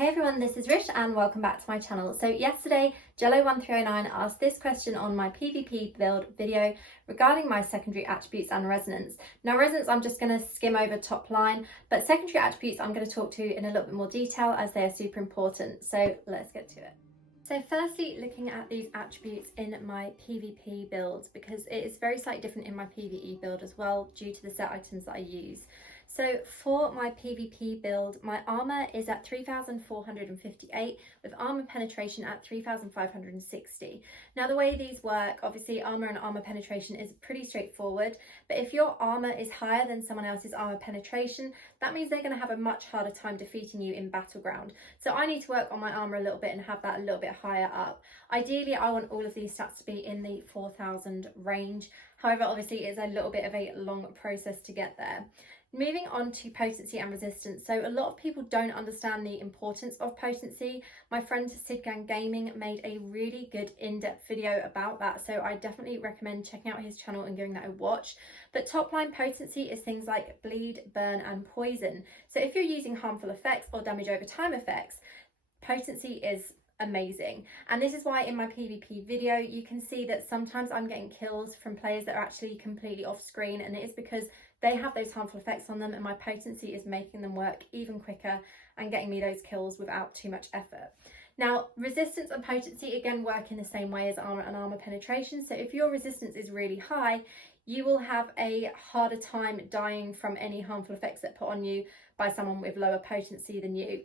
Hey everyone, this is Rish and welcome back to my channel. So yesterday, Jello1309 asked this question on my PvP build video regarding my secondary attributes and resonance. Now resonance I'm just going to skim over top line, but secondary attributes I'm going to talk to in a little bit more detail as they are super important. So let's get to it. So firstly, looking at these attributes in my PvP build, because it is very slightly different in my PvE build as well due to the set items that I use. So for my PvP build, my armor is at 3,458 with armor penetration at 3,560. Now the way these work, obviously armor and armor penetration is pretty straightforward, but if your armor is higher than someone else's armor penetration, that means they're going to have a much harder time defeating you in battleground. So I need to work on my armor a little bit and have that a little bit higher up. Ideally, I want all of these stats to be in the 4,000 range. However, obviously it's a little bit of a long process to get there. Moving on to potency and resistance. So a lot of people don't understand the importance of potency. My friend Sidgang Gaming made a really good in-depth video about that, so I definitely recommend checking out his channel and giving that a watch. But top line potency is things like bleed, burn and poison. So if you're using harmful effects or damage over time effects, potency is amazing. And this is why in my PvP video you can see that sometimes I'm getting kills from players that are actually completely off screen, and it is because they have those harmful effects on them and my potency is making them work even quicker and getting me those kills without too much effort. Now resistance and potency again work in the same way as armor and armor penetration. So if your resistance is really high, you will have a harder time dying from any harmful effects that put on you by someone with lower potency than you.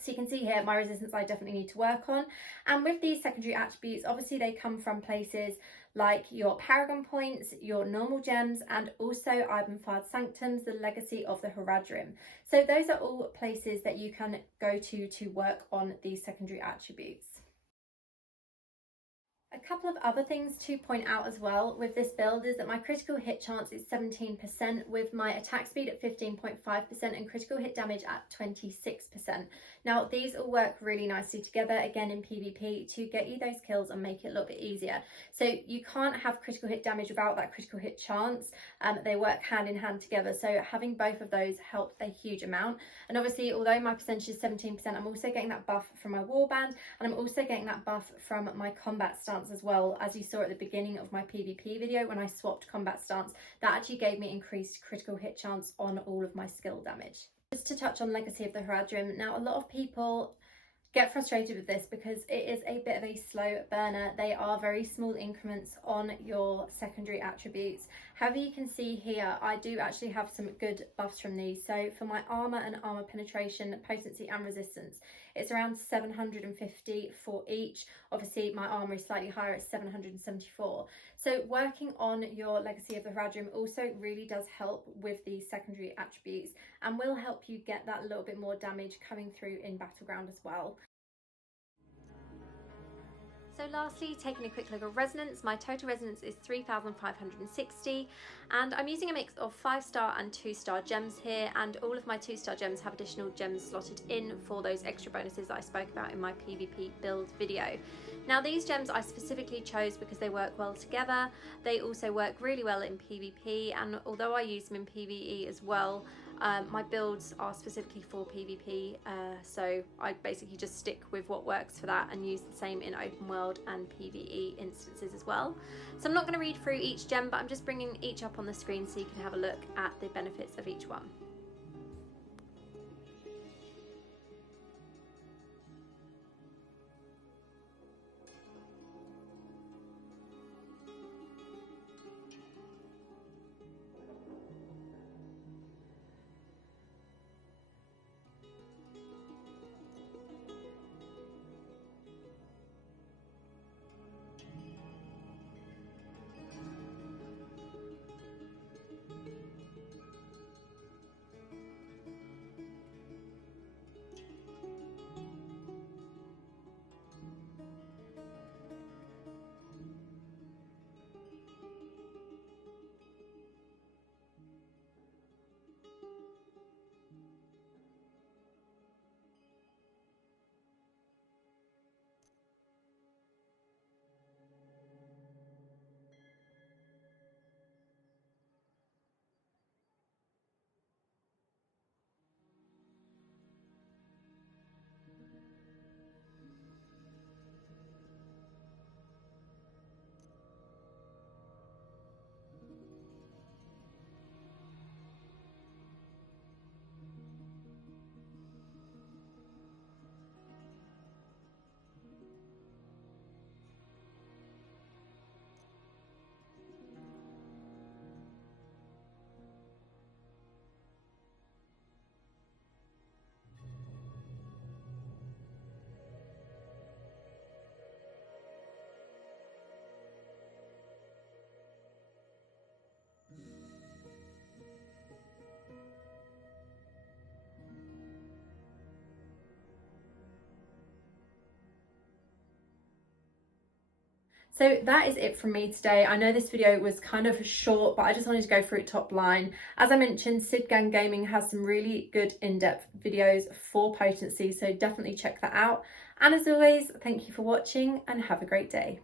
So you can see here my resistance I definitely need to work on. And with these secondary attributes, obviously they come from places like your Paragon points, your normal gems, and also Ibenfard Sanctums, the legacy of the Harad. So those are all places that you can go to work on these secondary attributes. A couple of other things to point out as well with this build is that my critical hit chance is 17% with my attack speed at 15.5% and critical hit damage at 26%. Now these all work really nicely together again in PvP to get you those kills and make it a little bit easier. So you can't have critical hit damage without that critical hit chance. They work hand in hand together, so having both of those helped a huge amount. And obviously although my percentage is 17%, I'm also getting that buff from my warband and I'm also getting that buff from my combat stance as well. As you saw at the beginning of my PvP video when I swapped combat stance, that actually gave me increased critical hit chance on all of my skill damage. Just to touch on Legacy of the Harad, now a lot of people get frustrated with this because it is a bit of a slow burner. They are very small increments on your secondary attributes. However, you can see here I do actually have some good buffs from these. So for my armor and armor penetration, potency and resistance, it's around 750 for each. Obviously my armor is slightly higher at 774. So working on your Legacy of the Harad also really does help with these secondary attributes and will help you get that little bit more damage coming through in battleground as well. So lastly, taking a quick look at resonance, my total resonance is 3,560 and I'm using a mix of 5-star and 2-star gems here, and all of my 2-star gems have additional gems slotted in for those extra bonuses that I spoke about in my PvP build video. Now these gems I specifically chose because they work well together. They also work really well in PvP, and although I use them in PvE as well, my builds are specifically for PvP, so I basically just stick with what works for that and use the same in open world and PvE instances as well. So I'm not going to read through each gem, but I'm just bringing each up on the screen so you can have a look at the benefits of each one. So that is it from me today. I know this video was kind of short, but I just wanted to go through it top line. As I mentioned, Sid Gang Gaming has some really good in-depth videos for potency, so definitely check that out. And as always, thank you for watching and have a great day.